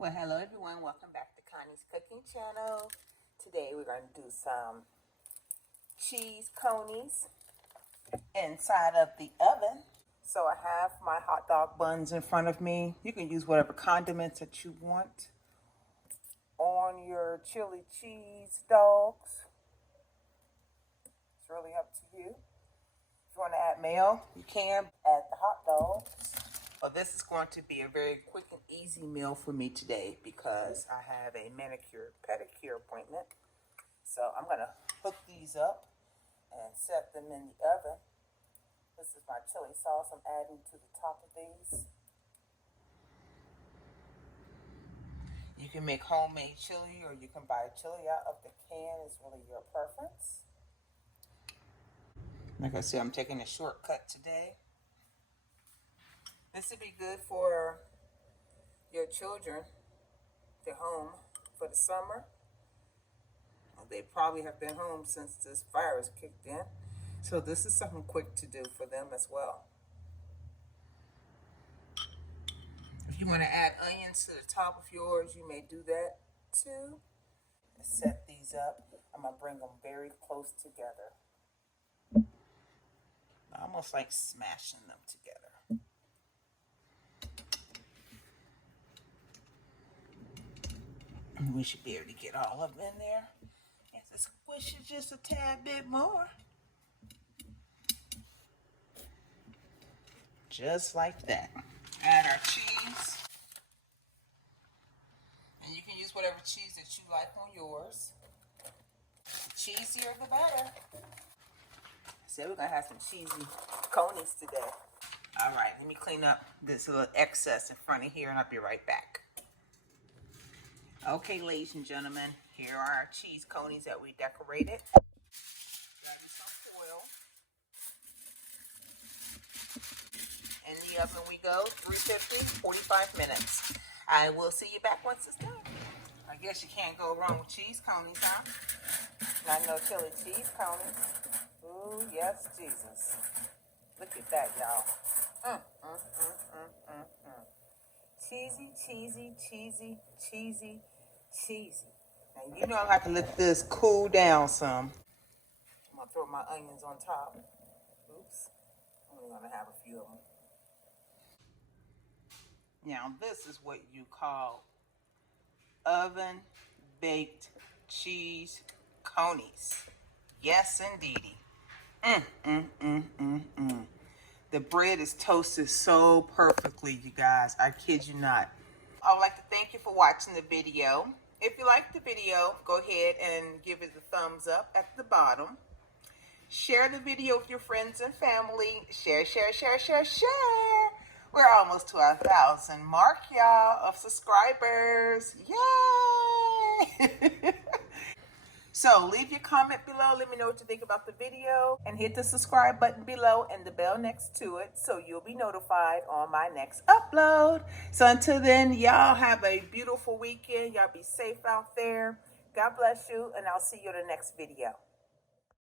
Well, hello everyone. Welcome back to Connie's Cooking Channel. Today we're going to do some cheese conies inside of the oven. So I have my hot dog buns in front of me. You can use whatever condiments that you want on your chili cheese dogs. It's really up to you. If you want to add mayo, you can add the hot dogs. Well, this is going to be a very quick and easy meal for me today because I have a manicure pedicure appointment. So I'm going to hook these up and set them in the oven. This is my chili sauce I'm adding to the top of these. You can make homemade chili or you can buy chili out of the can. It's really your preference. Like I said, I'm taking a shortcut today. This would be good for your children. They're home for the summer. They probably have been home since this virus kicked in. So this is something quick to do for them as well. If you want to add onions to the top of yours, you may do that too. Set these up. I'm going to bring them very close together. Almost like smashing them together. We should be able to get all of them in there. And to squish it just a tad bit more. Just like that. Add our cheese. And you can use whatever cheese that you like on yours. The cheesier the better. So we're going to have some cheesy conies today. All right, let me clean up this little excess in front of here and I'll be right back. Okay, ladies and gentlemen, here are our cheese conies that we decorated. Got me some foil. In the oven we go, 350, 45 minutes. I will see you back once it's done. I guess you can't go wrong with cheese conies, huh? Not no chili cheese conies. Ooh, yes, Jesus. Look at that, y'all. Cheesy, cheesy, cheesy, cheesy, cheesy. Now you know I have to let this cool down some. I'm gonna throw my onions on top. Oops. I'm only gonna have a few of them. Now this is what you call oven baked cheese conies. Yes, indeedy. The bread is toasted so perfectly, you guys. I kid you not. I would like to thank you for watching the video. If you liked the video, go ahead and give it a thumbs up at the bottom. Share the video with your friends and family. Share, share, share, share, share. We're almost to 1,000 mark, y'all, of subscribers. Yay! So leave your comment below. Let me know what you think about the video. And hit the subscribe button below and the bell next to it so you'll be notified on my next upload. So until then, y'all have a beautiful weekend. Y'all be safe out there. God bless you, and I'll see you in the next video.